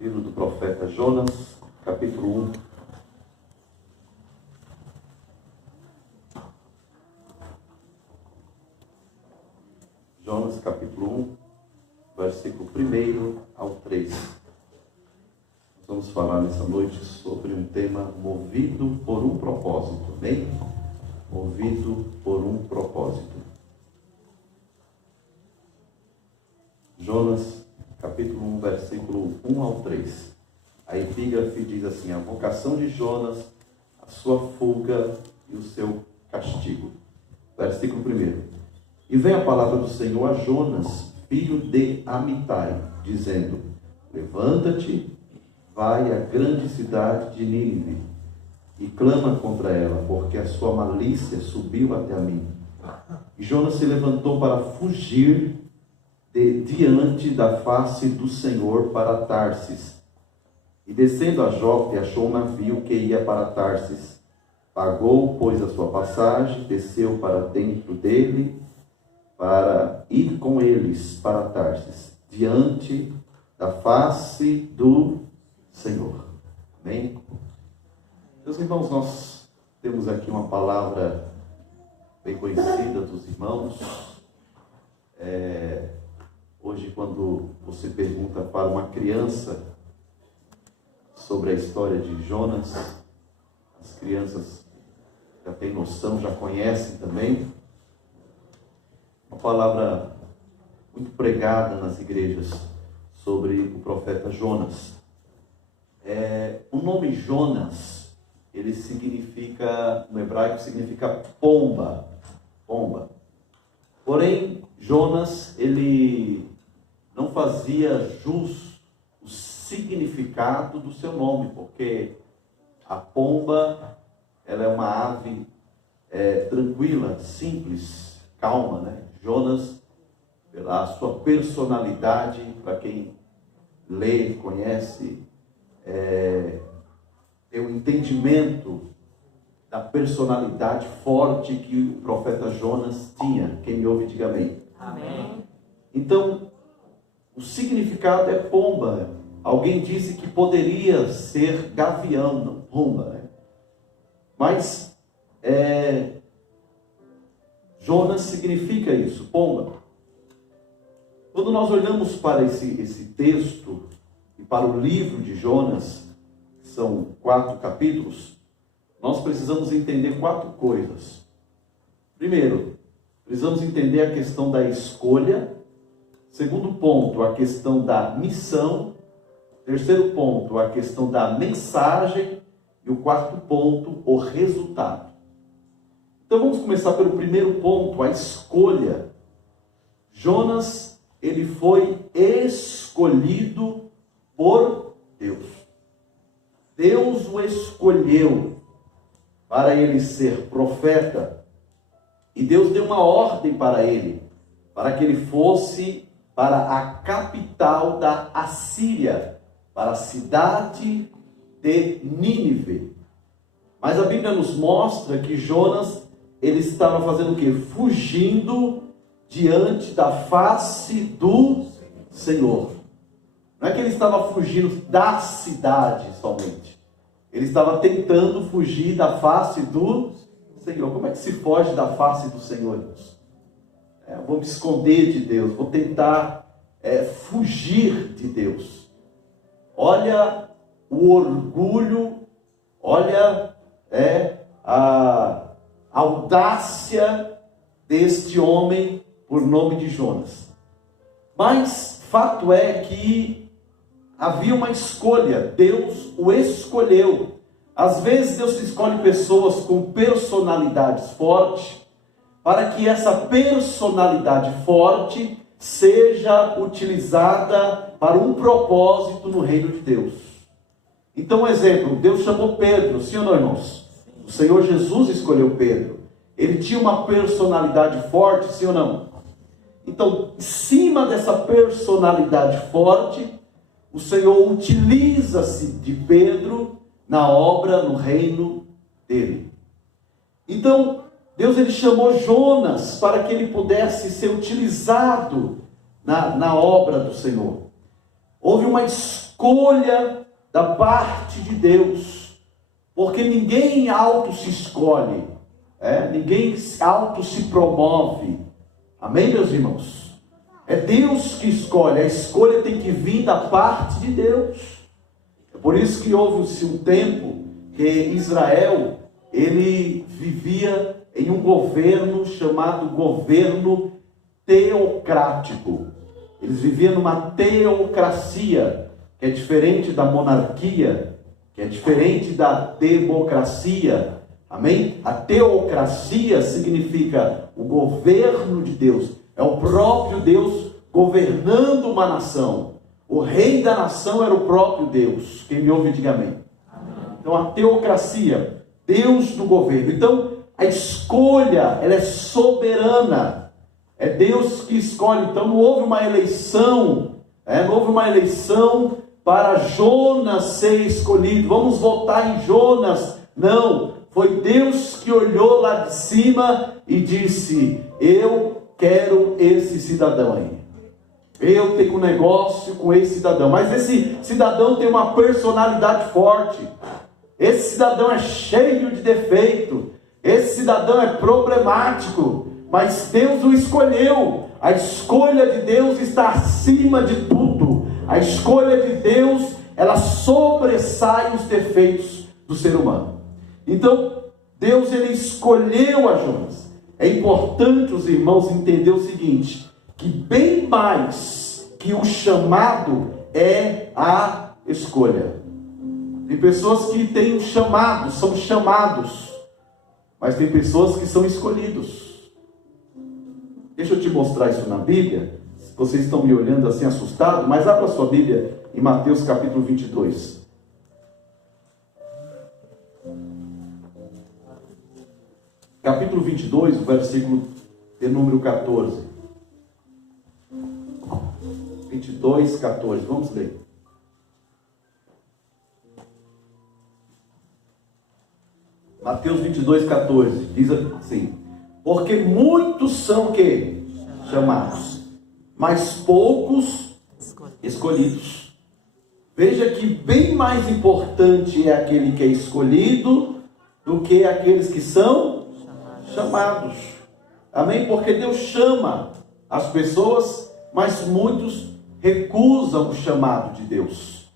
Livro do profeta Jonas, capítulo 1. Jonas, capítulo 1, versículo 1 ao 3. Nós vamos falar nessa noite sobre um tema movido por um propósito, amém? Movido por um propósito. Jonas, capítulo 1, versículo 1 ao 3. A epígrafe diz assim: a vocação de Jonas, a sua fuga e o seu castigo. Versículo 1. E veio a palavra do Senhor a Jonas, filho de Amitai, dizendo: levanta-te, vai à grande cidade de Nínive, e clama contra ela, porque a sua malícia subiu até a mim. E Jonas se levantou para fugir diante da face do Senhor para Tarsis. E descendo a Jope, achou um navio que ia para Tarsis. Pagou, pois, a sua passagem, desceu para dentro dele, para ir com eles para Tarsis, diante da face do Senhor. Amém? Meus irmãos, nós temos aqui uma palavra bem conhecida dos irmãos. Hoje, quando você pergunta para uma criança sobre a história de Jonas, as crianças já têm noção, já conhecem também. Uma palavra muito pregada nas igrejas sobre o profeta Jonas. O nome Jonas, ele significa, no hebraico, significa pomba. Pomba. Porém, Jonas, ele não fazia jus o significado do seu nome, porque a pomba, ela é uma ave tranquila, simples, calma, né? Jonas, pela sua personalidade, para quem lê, conhece, tem um entendimento da personalidade forte que o profeta Jonas tinha. Quem me ouve, diga amém. Amém. Então, o significado é pomba. Alguém disse que poderia ser gavião, não pomba, né? Mas Jonas significa isso, pomba. Quando nós olhamos para esse texto e para o livro de Jonas, que são 4 capítulos, nós precisamos entender 4 coisas. Primeiro, precisamos entender a questão da escolha. Segundo ponto, a questão da missão. Terceiro ponto, a questão da mensagem. E o 4º ponto, o resultado. Então vamos começar pelo primeiro ponto, a escolha. Jonas, ele foi escolhido por Deus. Deus o escolheu para ele ser profeta. E Deus deu uma ordem para ele, para que ele fosse para a capital da Assíria, para a cidade de Nínive. Mas a Bíblia nos mostra que Jonas, ele estava fazendo o quê? Fugindo diante da face do Senhor. Não é que ele estava fugindo da cidade somente. Ele estava tentando fugir da face do Senhor. Como é que se foge da face do Senhor, irmãos? Vou me esconder de Deus, vou tentar fugir de Deus. Olha o orgulho, olha a audácia deste homem por nome de Jonas. Mas fato é que havia uma escolha, Deus o escolheu. Às vezes Deus escolhe pessoas com personalidades fortes, para que essa personalidade forte seja utilizada para um propósito no reino de Deus. Então, um exemplo, Deus chamou Pedro, sim ou não, irmãos? O Senhor Jesus escolheu Pedro. Ele tinha uma personalidade forte, sim ou não? Então, em cima dessa personalidade forte, o Senhor utiliza-se de Pedro na obra, no reino dele. Então, Deus ele chamou Jonas para que ele pudesse ser utilizado na obra do Senhor. Houve uma escolha da parte de Deus, porque ninguém auto se escolhe, ninguém auto se promove. Amém, meus irmãos? É Deus que escolhe, a escolha tem que vir da parte de Deus. É por isso que houve um tempo que Israel, ele vivia em um governo chamado governo teocrático. Eles viviam numa teocracia, que é diferente da monarquia, que é diferente da democracia. Amém? A teocracia significa o governo de Deus. É o próprio Deus governando uma nação. O rei da nação era o próprio Deus. Quem me ouve, diga amém. Então a teocracia, Deus no governo. Então a escolha, ela é soberana. É Deus que escolhe. Então não houve uma eleição, não houve uma eleição para Jonas ser escolhido. Vamos votar em Jonas. Não, foi Deus que olhou lá de cima e disse: eu quero esse cidadão aí. Eu tenho um negócio com esse cidadão. Mas esse cidadão tem uma personalidade forte. Esse cidadão é cheio de defeito. Esse cidadão é problemático. Mas Deus o escolheu. A escolha de Deus está acima de tudo. A escolha de Deus, ela sobressai os defeitos do ser humano. Então, Deus, ele escolheu a Jonas. É importante os irmãos entender o seguinte, que bem mais que o chamado é a escolha. Tem pessoas que têm um chamado, são chamados, mas tem pessoas que são escolhidos. Deixa eu te mostrar isso na Bíblia. Vocês estão me olhando assim assustado, mas abra sua Bíblia em Mateus capítulo 22. Capítulo 22, o versículo de número 14. 22, 14. Vamos ler. Mateus 22, 14. Diz assim: porque muitos são que? Chamados, mas poucos escolhidos. Veja que bem mais importante é aquele que é escolhido do que aqueles que são chamados. Amém? Porque Deus chama as pessoas, mas muitos recusam o chamado de Deus.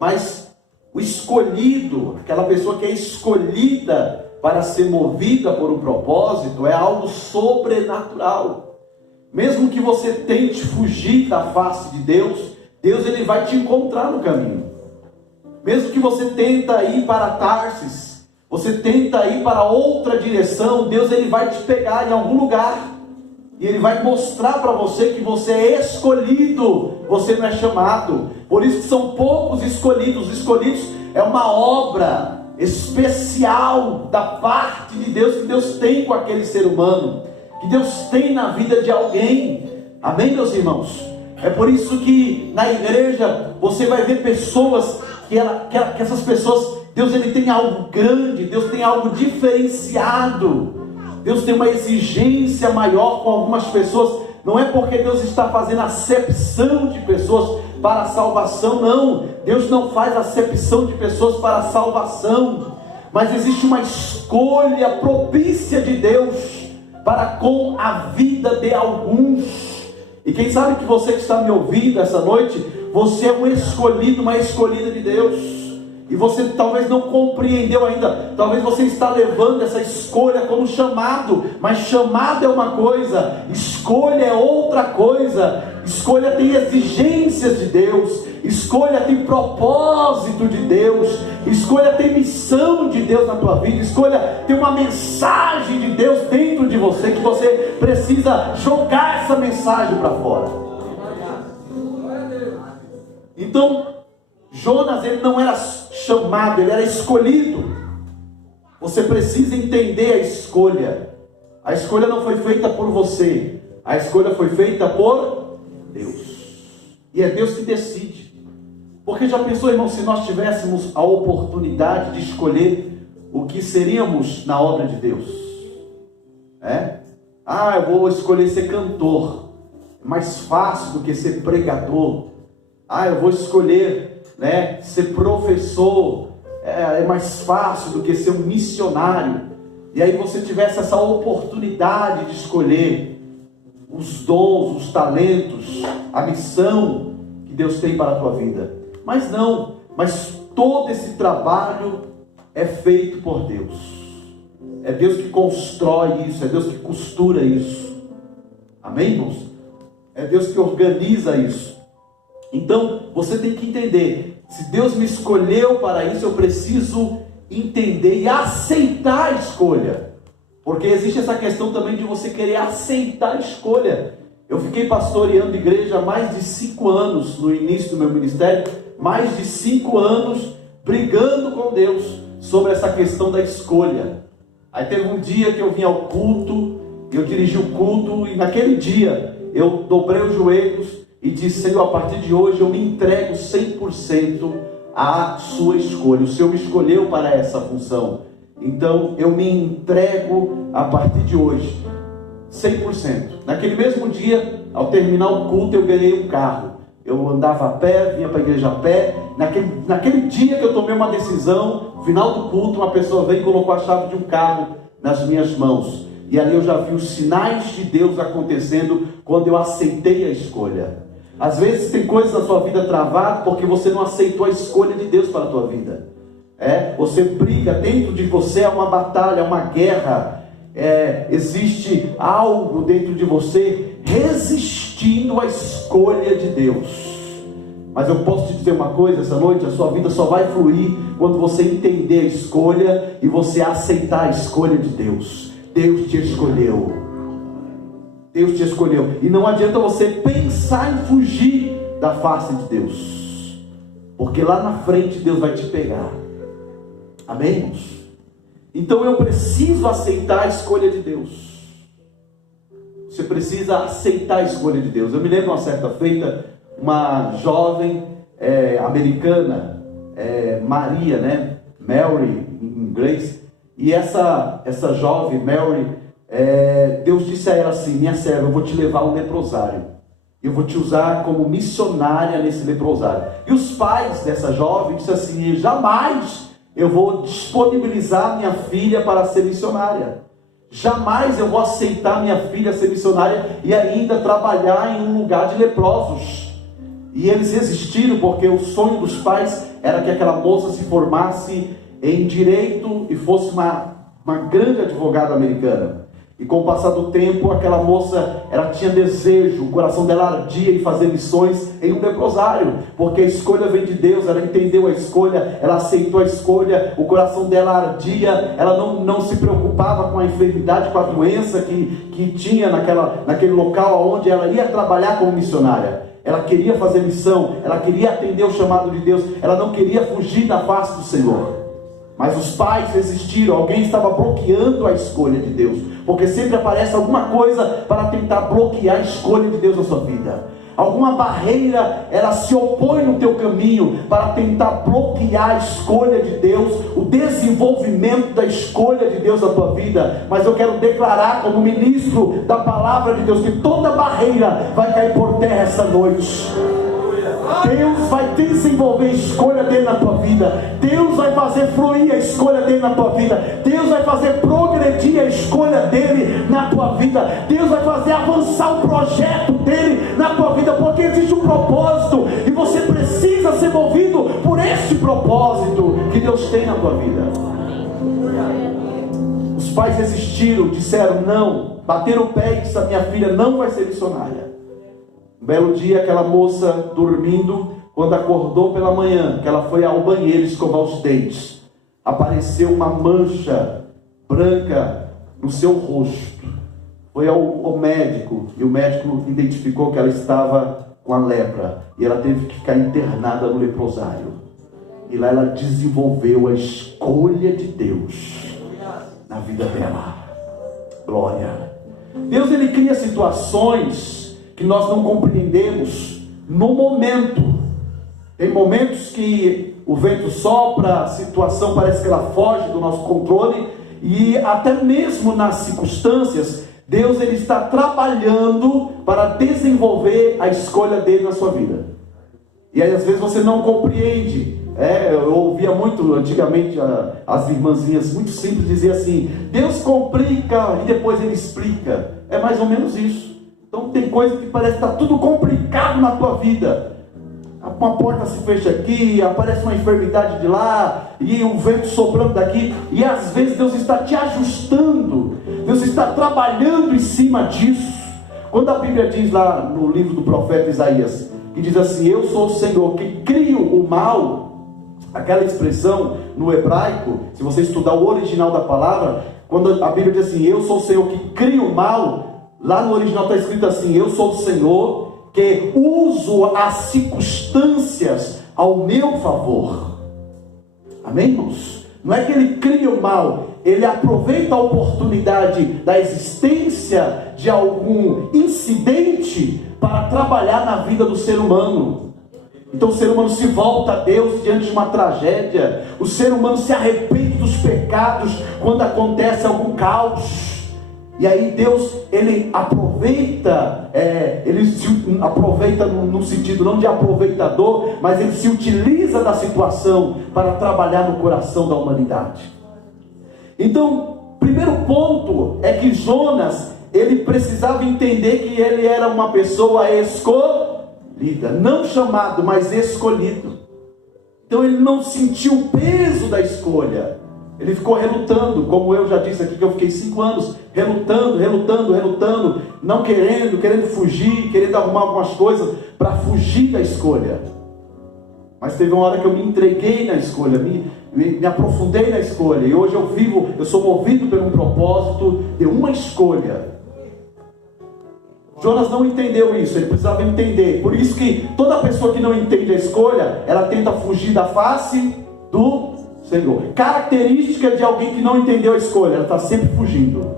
Mas o escolhido, aquela pessoa que é escolhida para ser movida por um propósito, é algo sobrenatural. Mesmo que você tente fugir da face de Deus, Deus ele vai te encontrar no caminho. Mesmo que você tenta ir para Tarsis, você tenta ir para outra direção, Deus ele vai te pegar em algum lugar. E ele vai mostrar para você que você é escolhido, você não é chamado. Por isso que são poucos escolhidos. Os escolhidos é uma obra especial da parte de Deus, que Deus tem com aquele ser humano, que Deus tem na vida de alguém. Amém, meus irmãos? É por isso que na igreja você vai ver pessoas que essas pessoas, Deus ele tem algo grande, Deus tem algo diferenciado. Deus tem uma exigência maior com algumas pessoas. Não é porque Deus está fazendo acepção de pessoas para a salvação, não. Deus não faz acepção de pessoas para a salvação, mas existe uma escolha propícia de Deus para com a vida de alguns. E quem sabe que você que está me ouvindo essa noite, você é um escolhido, uma escolhida de Deus. E você talvez não compreendeu ainda, talvez você está levando essa escolha como chamado, mas chamado é uma coisa, escolha é outra coisa. Escolha tem exigências de Deus, escolha tem propósito de Deus, escolha tem missão de Deus na tua vida, escolha tem uma mensagem de Deus dentro de você, que você precisa jogar essa mensagem para fora. Então, Jonas ele não era chamado, ele era escolhido. Você precisa entender a escolha. A escolha não foi feita por você, a escolha foi feita por Deus. E é Deus que decide. Porque já pensou, irmão, se nós tivéssemos a oportunidade de escolher o que seríamos na obra de Deus? Eu vou escolher ser cantor. É mais fácil do que ser pregador. eu vou escolher, né, ser professor, é mais fácil do que ser um missionário. E aí você tivesse essa oportunidade de escolher os dons, os talentos, a missão que Deus tem para a tua vida. Mas não, mas todo esse trabalho é feito por Deus. É Deus que constrói isso, é Deus que costura isso. Amém, irmãos? É Deus que organiza isso. Então, você tem que entender, se Deus me escolheu para isso, eu preciso entender e aceitar a escolha. Porque existe essa questão também de você querer aceitar a escolha. Eu fiquei pastoreando igreja há mais de 5 anos, no início do meu ministério, mais de 5 anos, brigando com Deus sobre essa questão da escolha. Aí teve um dia que eu vim ao culto, eu dirigi o culto, e naquele dia eu dobrei os joelhos e disse: Senhor, a partir de hoje eu me entrego 100% à sua escolha. O Senhor me escolheu para essa função, então eu me entrego a partir de hoje 100%. Naquele mesmo dia, ao terminar o culto, eu ganhei um carro. Eu andava a pé, vinha para a igreja a pé. Naquele dia que eu tomei uma decisão, no final do culto, uma pessoa veio e colocou a chave de um carro nas minhas mãos. E ali eu já vi os sinais de Deus acontecendo quando eu aceitei a escolha. Às vezes tem coisas na sua vida travadas porque você não aceitou a escolha de Deus para a tua vida. Você briga, dentro de você é uma batalha, é uma guerra. Existe algo dentro de você resistindo à escolha de Deus. Mas eu posso te dizer uma coisa essa noite: a sua vida só vai fluir quando você entender a escolha e você aceitar a escolha de Deus. Deus te escolheu. Deus te escolheu. E não adianta você pensar em fugir da face de Deus, porque lá na frente Deus vai te pegar. Amém, irmãos? Então eu preciso aceitar a escolha de Deus. Você precisa aceitar a escolha de Deus. Eu me lembro uma certa feita, uma jovem americana, Maria, né? Mary em inglês. E essa jovem, Mary, Deus disse a ela assim: minha serva, eu vou te levar ao leprosário. Eu vou te usar como missionária nesse leprosário. E os pais dessa jovem disseram assim: jamais eu vou disponibilizar minha filha para ser missionária. Jamais eu vou aceitar minha filha ser missionária e ainda trabalhar em um lugar de leprosos. E eles resistiram, porque o sonho dos pais era que aquela moça se formasse em direito e fosse uma grande advogada americana. E com o passar do tempo, aquela moça, ela tinha desejo, o coração dela ardia em fazer missões em um leprosário, porque a escolha vem de Deus. Ela entendeu a escolha, ela aceitou a escolha, o coração dela ardia, ela não se preocupava com a enfermidade, com a doença que tinha naquele local onde ela ia trabalhar como missionária. Ela queria fazer missão, ela queria atender o chamado de Deus, ela não queria fugir da face do Senhor. Mas os pais resistiram, alguém estava bloqueando a escolha de Deus, porque sempre aparece alguma coisa para tentar bloquear a escolha de Deus na sua vida. Alguma barreira, ela se opõe no teu caminho para tentar bloquear a escolha de Deus, o desenvolvimento da escolha de Deus na tua vida. Mas eu quero declarar como ministro da palavra de Deus que toda barreira vai cair por terra essa noite. Deus vai desenvolver a escolha dele na tua vida. Deus vai fazer fluir a escolha dele na tua vida. Deus vai fazer progredir a escolha dele na tua vida. Deus vai fazer avançar o projeto dele na tua vida, porque existe um propósito e você precisa ser movido por este propósito que Deus tem na tua vida. Os pais resistiram, disseram não, bateram o pé e disseram: minha filha não vai ser missionária. Um belo dia, aquela moça dormindo, quando acordou pela manhã, que ela foi ao banheiro escovar os dentes, apareceu uma mancha branca no seu rosto. Foi ao médico, e o médico identificou que ela estava com a lepra, e ela teve que ficar internada no leprosário. E lá ela desenvolveu a escolha de Deus na vida dela. Glória. Deus, ele cria situações que nós não compreendemos no momento. Tem momentos que o vento sopra, a situação parece que ela foge do nosso controle, e até mesmo nas circunstâncias, Deus, ele está trabalhando para desenvolver a escolha dele na sua vida. E aí às vezes você não compreende. Eu ouvia muito antigamente as irmãzinhas muito simples dizer assim: Deus complica e depois Ele explica. É mais ou menos isso. Então tem coisa que parece que está tudo complicado na tua vida. Uma porta se fecha aqui, aparece uma enfermidade de lá, e um vento soprando daqui, e às vezes Deus está te ajustando, Deus está trabalhando em cima disso. Quando a Bíblia diz lá no livro do profeta Isaías, que diz assim: eu sou o Senhor que crio o mal, aquela expressão no hebraico, se você estudar o original da palavra, quando a Bíblia diz assim: eu sou o Senhor que crio o mal, lá no original está escrito assim: eu sou o Senhor que uso as circunstâncias ao meu favor. Amém, irmãos? Não é que Ele cria o mal, Ele aproveita a oportunidade da existência de algum incidente para trabalhar na vida do ser humano. Então o ser humano se volta a Deus diante de uma tragédia, o ser humano se arrepende dos pecados quando acontece algum caos. E aí Deus, Ele aproveita, Ele se aproveita no sentido não de aproveitador, mas Ele se utiliza da situação para trabalhar no coração da humanidade. Então, primeiro ponto é que Jonas, ele precisava entender que ele era uma pessoa escolhida, não chamado, mas escolhido. Então ele não sentiu o peso da escolha. Ele ficou relutando, como eu já disse aqui, que eu fiquei 5 anos relutando, não querendo fugir, querendo arrumar algumas coisas para fugir da escolha. Mas teve uma hora que eu me entreguei na escolha, me aprofundei na escolha, e hoje eu sou movido por um propósito de uma escolha. Jonas não entendeu isso, ele precisava entender. Por isso que toda pessoa que não entende a escolha, ela tenta fugir da face do Senhor. Característica de alguém que não entendeu a escolha: ela está sempre fugindo.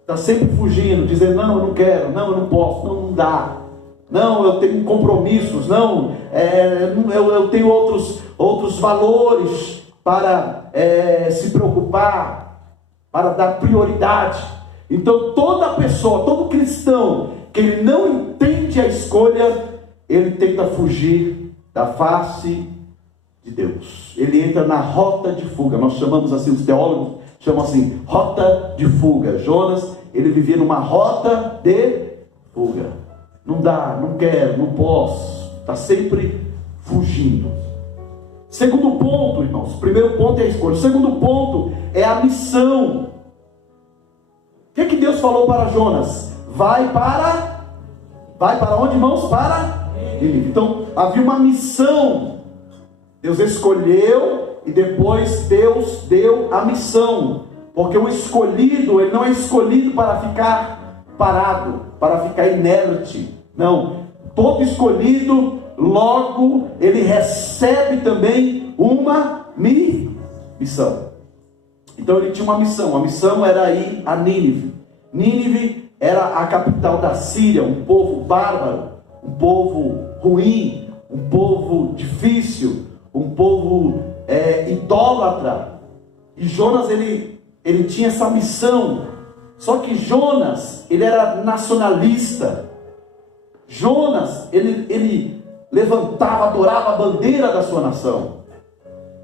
Está sempre fugindo, dizendo: não, eu não quero, não, eu não posso, não dá. Não, eu tenho compromissos, não, eu tenho outros valores para se preocupar, para dar prioridade. Então toda pessoa, todo cristão que ele não entende a escolha, ele tenta fugir da face de Deus. Ele entra na rota de fuga. Nós chamamos assim, os teólogos chamam assim, rota de fuga. Jonas, ele vivia numa rota de fuga. Não dá, não quero, não posso. Está sempre fugindo. Segundo ponto, irmãos. Primeiro ponto é a escolha. Segundo ponto é a missão. O que Deus falou para Jonas? Vai para onde, irmãos? Para Nínive. Então havia uma missão. Deus escolheu e depois Deus deu a missão. Porque o escolhido, ele não é escolhido para ficar parado, para ficar inerte. Não. Todo escolhido, logo, ele recebe também uma missão. Então ele tinha uma missão. A missão era ir a Nínive. Nínive era a capital da Síria, um povo bárbaro, um povo ruim, um povo difícil, um povo idólatra. E Jonas, ele tinha essa missão. Só que Jonas, ele era nacionalista. Jonas, ele levantava, adorava a bandeira da sua nação.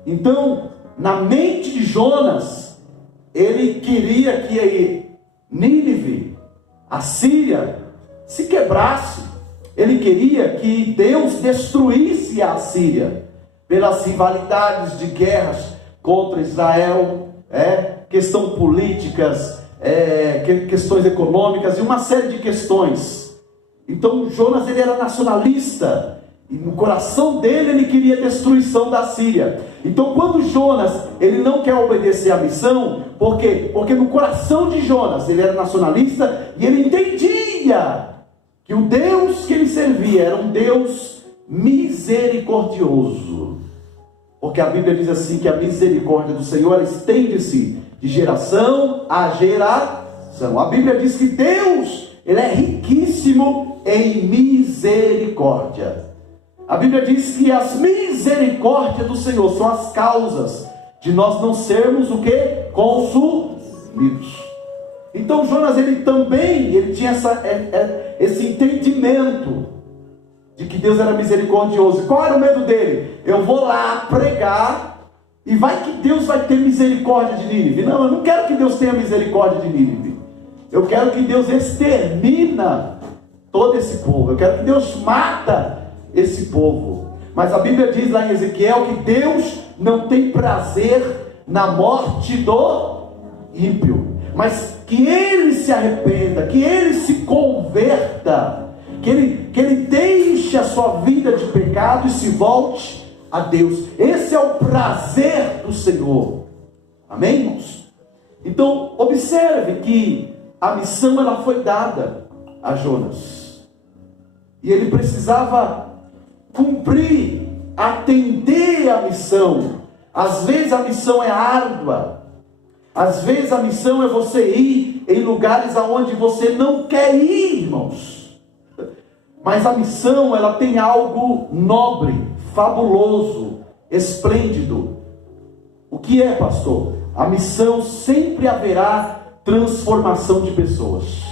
Então, na mente de Jonas, ele queria que Nínive, a Síria, se quebrasse. Ele queria que Deus destruísse a Síria, pelas rivalidades de guerras contra Israel, questões políticas, questões econômicas e uma série de questões. Então Jonas, ele era nacionalista, e no coração dele ele queria a destruição da Síria. Então quando Jonas, ele não quer obedecer à missão, por quê? Porque no coração de Jonas, ele era nacionalista, e ele entendia que o Deus que ele servia era um Deus misericordioso. Porque a Bíblia diz assim, que a misericórdia do Senhor estende-se de geração a geração. A Bíblia diz que Deus, ele é riquíssimo em misericórdia. A Bíblia diz que as misericórdias do Senhor são as causas de nós não sermos o que? Consumidos. Então Jonas, ele tinha esse entendimento. de que Deus era misericordioso. Qual era o medo dele? Eu vou lá pregar e vai que Deus vai ter misericórdia de Nínive. Não, eu não quero que Deus tenha misericórdia de Nínive. Eu quero que Deus extermina todo esse povo. Eu quero que Deus mata esse povo. Mas a Bíblia diz lá em Ezequiel que Deus não tem prazer na morte do ímpio, mas que ele se arrependa, que ele se converta, que ele deixe a sua vida de pecado e se volte a Deus. Esse é o prazer do Senhor. Amém, irmãos? Então, observe que a missão ela foi dada a Jonas. E ele precisava cumprir, atender a missão. Às vezes a missão é árdua. Às vezes a missão é você ir em lugares aonde você não quer ir, irmãos. Mas a missão, ela tem algo nobre, fabuloso, esplêndido. O que é, pastor? A missão sempre haverá transformação de pessoas.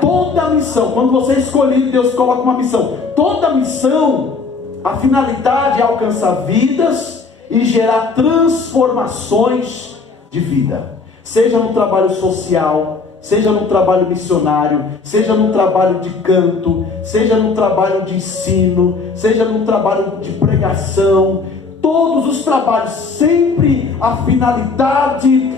Toda missão, quando você é escolhido, Deus coloca uma missão. Toda missão, a finalidade é alcançar vidas e gerar transformações de vida. Seja no trabalho social, seja no trabalho missionário, seja no trabalho de canto, seja no trabalho de ensino, seja no trabalho de pregação. Todos os trabalhos, sempre a finalidade,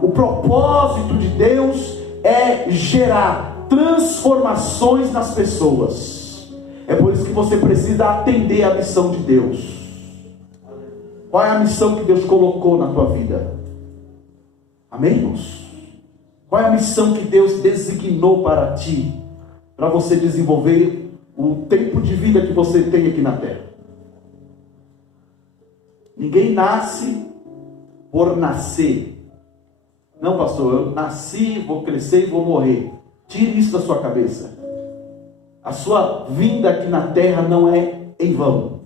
o propósito de Deus é gerar transformações nas pessoas. É por isso que você precisa atender a missão de Deus. Qual é a missão que Deus colocou na tua vida? Amém, irmãos? Qual é a missão que Deus designou para ti, para você desenvolver o tempo de vida que você tem aqui na terra? Ninguém nasce por nascer. Não, pastor, eu nasci, vou crescer e vou morrer. Tire isso da sua cabeça. A sua vinda aqui na terra não é em vão.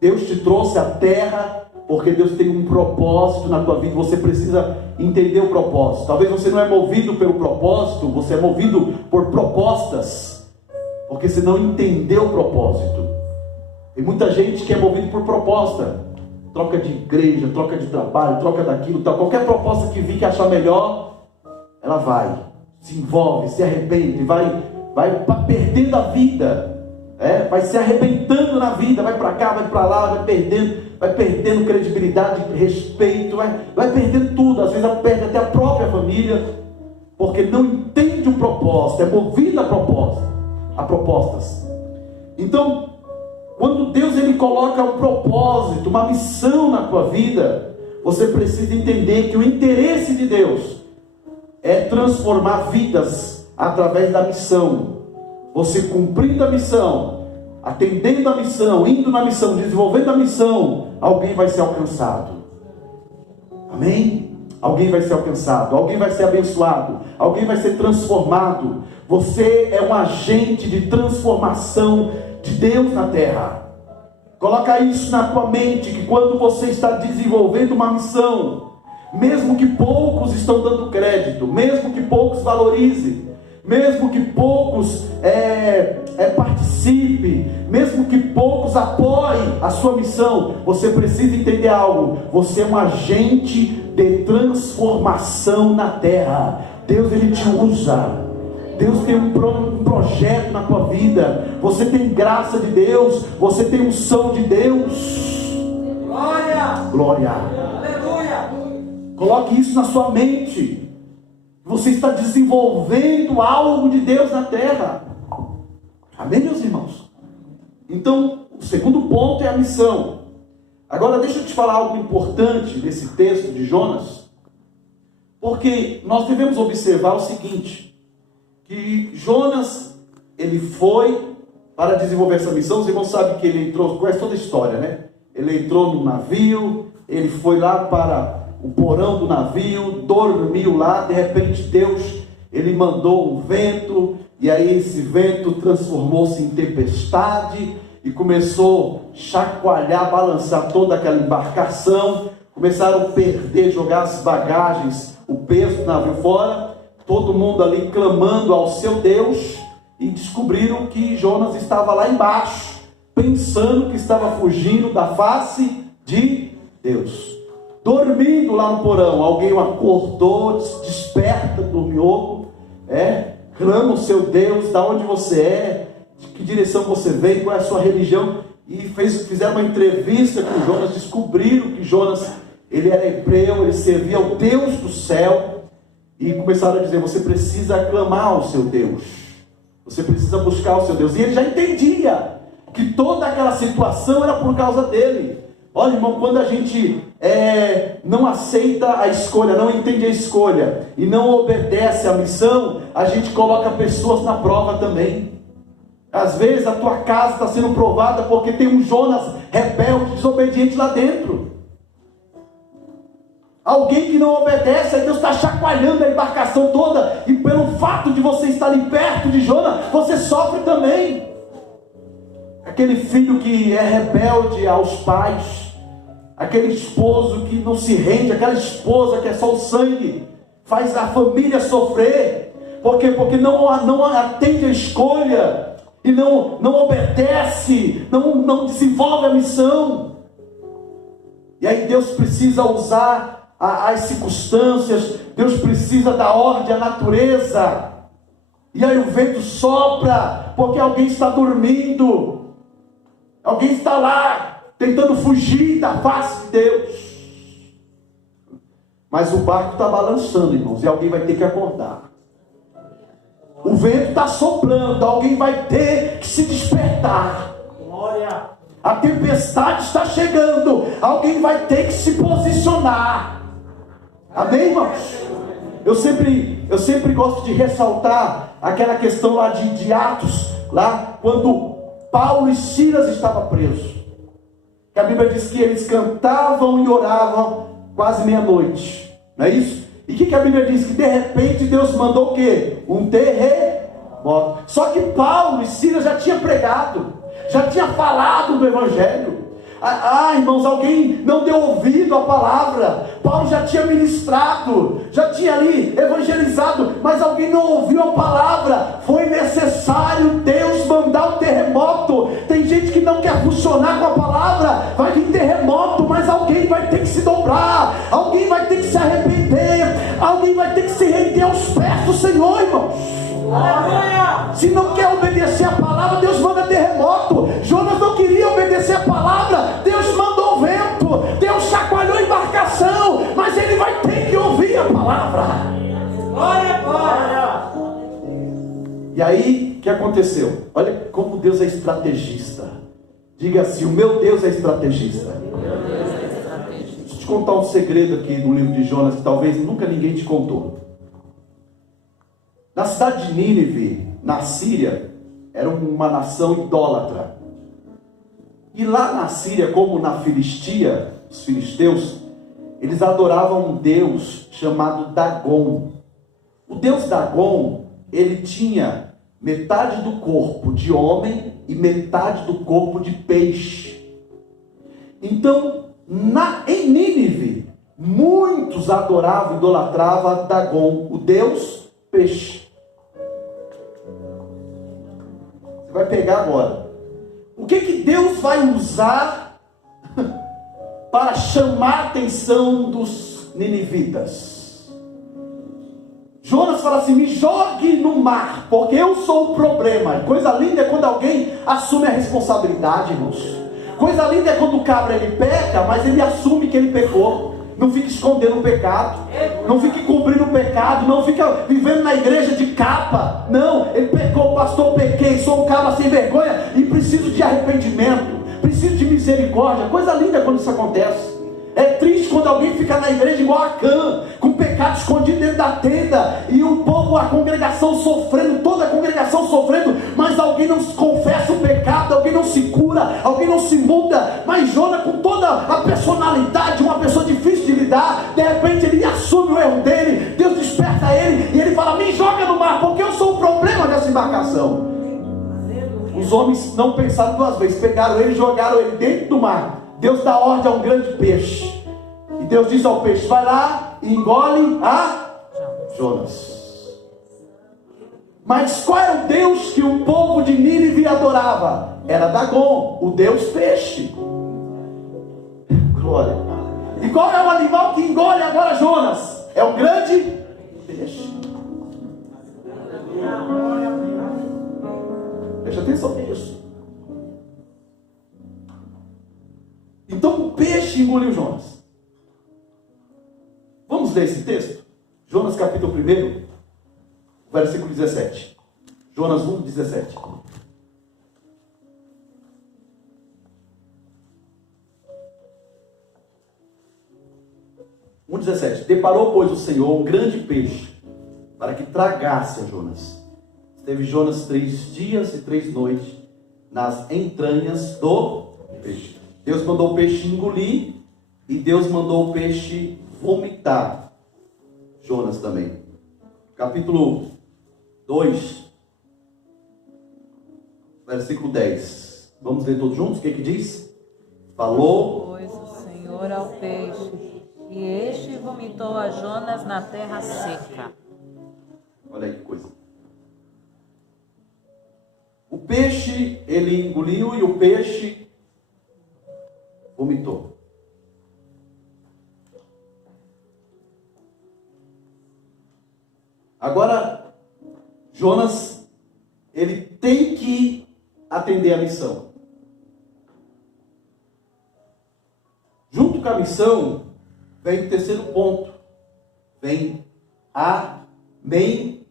Deus te trouxe à terra porque Deus tem um propósito na tua vida. Você precisa entender o propósito. Talvez você não é movido pelo propósito, você é movido por propostas, porque você não entendeu o propósito. Tem muita gente que é movido por proposta. Troca de igreja, troca de trabalho, troca daquilo, tal. Qualquer proposta que vir que achar melhor, ela vai, se envolve, se arrepende, vai perdendo a vida, vai se arrebentando na vida, vai para cá, vai para lá, vai perdendo credibilidade, respeito, vai perdendo tudo. Às vezes ela perde até a própria família, porque não entende o propósito, é movida a propostas. Então, quando Deus ele coloca um propósito, uma missão na tua vida, você precisa entender que o interesse de Deus é transformar vidas através da missão. Você cumprindo a missão, atendendo a missão, indo na missão, desenvolvendo a missão, alguém vai ser alcançado. Amém? Alguém vai ser alcançado, alguém vai ser abençoado, alguém vai ser transformado. Você é um agente de transformação de Deus na terra. Coloca isso na tua mente, que quando você está desenvolvendo uma missão, mesmo que poucos estão dando crédito, mesmo que poucos valorizem, mesmo que poucos participem, mesmo que poucos apoiem a sua missão, você precisa entender algo: você é um agente de transformação na terra. Deus ele te usa. Deus tem um projeto na tua vida. Você tem graça de Deus. Você tem unção de Deus. Glória! Glória! Aleluia! Coloque isso na sua mente. Você está desenvolvendo algo de Deus na terra. Amém, meus irmãos? Então, o segundo ponto é a missão. Agora, deixa eu te falar algo importante desse texto de Jonas. Porque nós devemos observar o seguinte: que Jonas, ele foi para desenvolver essa missão. Os irmãos sabem que ele entrou, conhece toda a história, né? Ele entrou no navio, ele foi lá para o porão do navio, dormiu lá. De repente Deus, ele mandou um vento, e aí esse vento transformou-se em tempestade, e começou a chacoalhar, balançar toda aquela embarcação. Começaram a perder, jogar as bagagens, o peso do navio fora. Todo mundo ali clamando ao seu Deus. e descobriram que Jonas estava lá embaixo, pensando que estava fugindo da face de Deus. Dormindo lá no porão, alguém o acordou, desperta, dormiu, clama o seu Deus, da onde você é, de que direção você vem, qual é a sua religião, e fizeram uma entrevista com Jonas, descobriram que Jonas, ele era hebreu, ele servia ao Deus do céu, e começaram a dizer, você precisa clamar ao seu Deus, você precisa buscar o seu Deus, e ele já entendia que toda aquela situação era por causa dele. Olha, irmão, quando a gente não aceita a escolha, não entende a escolha, e não obedece à missão, a gente coloca pessoas na prova também. Às vezes a tua casa está sendo provada porque tem um Jonas rebelde, desobediente lá dentro. Alguém que não obedece, aí Deus está chacoalhando a embarcação toda, e pelo fato de você estar ali perto de Jonas, você sofre também. Aquele filho que é rebelde aos pais, aquele esposo que não se rende, aquela esposa que é só o sangue, faz a família sofrer. Por quê? Porque não atende a escolha, e não obedece, não desenvolve a missão. E aí Deus precisa usar as circunstâncias, Deus precisa dar ordem à natureza, e aí o vento sopra, porque alguém está dormindo, alguém está lá, tentando fugir da face de Deus, mas o barco está balançando, irmãos, e alguém vai ter que acordar. O vento está soprando, alguém vai ter que se despertar. Glória. A tempestade está chegando, alguém vai ter que se posicionar. Amém, irmãos? Eu sempre gosto de ressaltar aquela questão lá de Atos, lá quando Paulo e Silas estavam presos. Que a Bíblia diz que eles cantavam e oravam quase meia-noite, não é isso? E o que a Bíblia diz? Que de repente Deus mandou o quê? Um terremoto. Só que Paulo e Silas já tinham pregado, já tinha falado do Evangelho. Irmãos, alguém não deu ouvido à palavra. Paulo já tinha ministrado, já tinha ali evangelizado, mas alguém não ouviu a palavra. Foi necessário Deus mandar o terremoto. Tem gente que não quer funcionar com a palavra, vai vir terremoto, mas alguém vai ter que se dobrar, alguém vai ter que se arrepender, alguém vai ter que se render aos pés do Senhor, irmãos. Se não quer obedecer a palavra, Deus manda terremoto. Jonas não queria obedecer a palavra, Deus mandou o vento, Deus chacoalhou a embarcação, mas ele vai ter que ouvir a palavra. Glória, glória. E aí, o que aconteceu? Olha como Deus é estrategista. Diga assim, o meu Deus é estrategista. Deixa eu te contar um segredo aqui do livro de Jonas, que talvez nunca ninguém te contou. Na cidade de Nínive, na Síria, era uma nação idólatra. E lá na Síria, como na Filistia, os filisteus, eles adoravam um deus chamado Dagon. O deus Dagon, ele tinha metade do corpo de homem e metade do corpo de peixe. Então, em Nínive, muitos adoravam, idolatravam Dagon, o deus peixe. Você vai pegar agora. O que Deus vai usar para chamar a atenção dos ninivitas? Jonas fala assim, me jogue no mar, porque eu sou o problema. Coisa linda é quando alguém assume a responsabilidade, irmãos. Coisa linda é quando o cabra ele peca, mas ele assume que ele pecou. Não fica escondendo o pecado, não fica cobrindo o pecado, não fica vivendo na igreja de capa. Não, ele pecou, pastor, pequei, sou um cabra sem vergonha e preciso de arrependimento, preciso de misericórdia. Coisa linda quando isso acontece. É triste quando alguém fica na igreja igual a Acã, com pecado escondido dentro da tenda, e o povo, a congregação sofrendo, toda a congregação sofrendo, mas alguém não confessa o pecado, alguém não se cura, alguém não se muda. Mas Jonas, com toda a personalidade, uma pessoa difícil de lidar, de repente ele assume o erro dele, Deus desperta ele, e ele fala, me joga no mar, porque eu sou o problema dessa embarcação. Os homens não pensaram duas vezes, pegaram ele e jogaram ele dentro do mar. Deus dá ordem a um grande peixe, e Deus diz ao peixe, vai lá e engole a Jonas. Mas qual era o Deus que o povo de Nínive adorava? Era Dagon, o Deus peixe. Glória. E qual é o animal que engole agora Jonas? É o grande peixe. Preste atenção nisso. Então o peixe engoliu Jonas. Vamos ler esse texto? Jonas capítulo 1, versículo 17. Jonas 1, 17. 1,17. Deparou, pois, o Senhor um grande peixe, para que tragasse a Jonas. Esteve Jonas 3 dias e 3 noites nas entranhas do peixe. Deus mandou o peixe engolir, e Deus mandou o peixe vomitar Jonas também. Capítulo 2, versículo 10. Vamos ler todos juntos? O que diz? Falou, pois, o Senhor ao peixe, e este vomitou a Jonas na terra seca. Olha aí que coisa. O peixe, ele engoliu, e o peixe vomitou. Agora, Jonas, ele tem que atender a missão. Junto com a missão, vem o terceiro ponto. Vem a mensagem.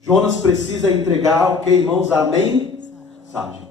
Jonas precisa entregar o que, irmãos? A mensagem.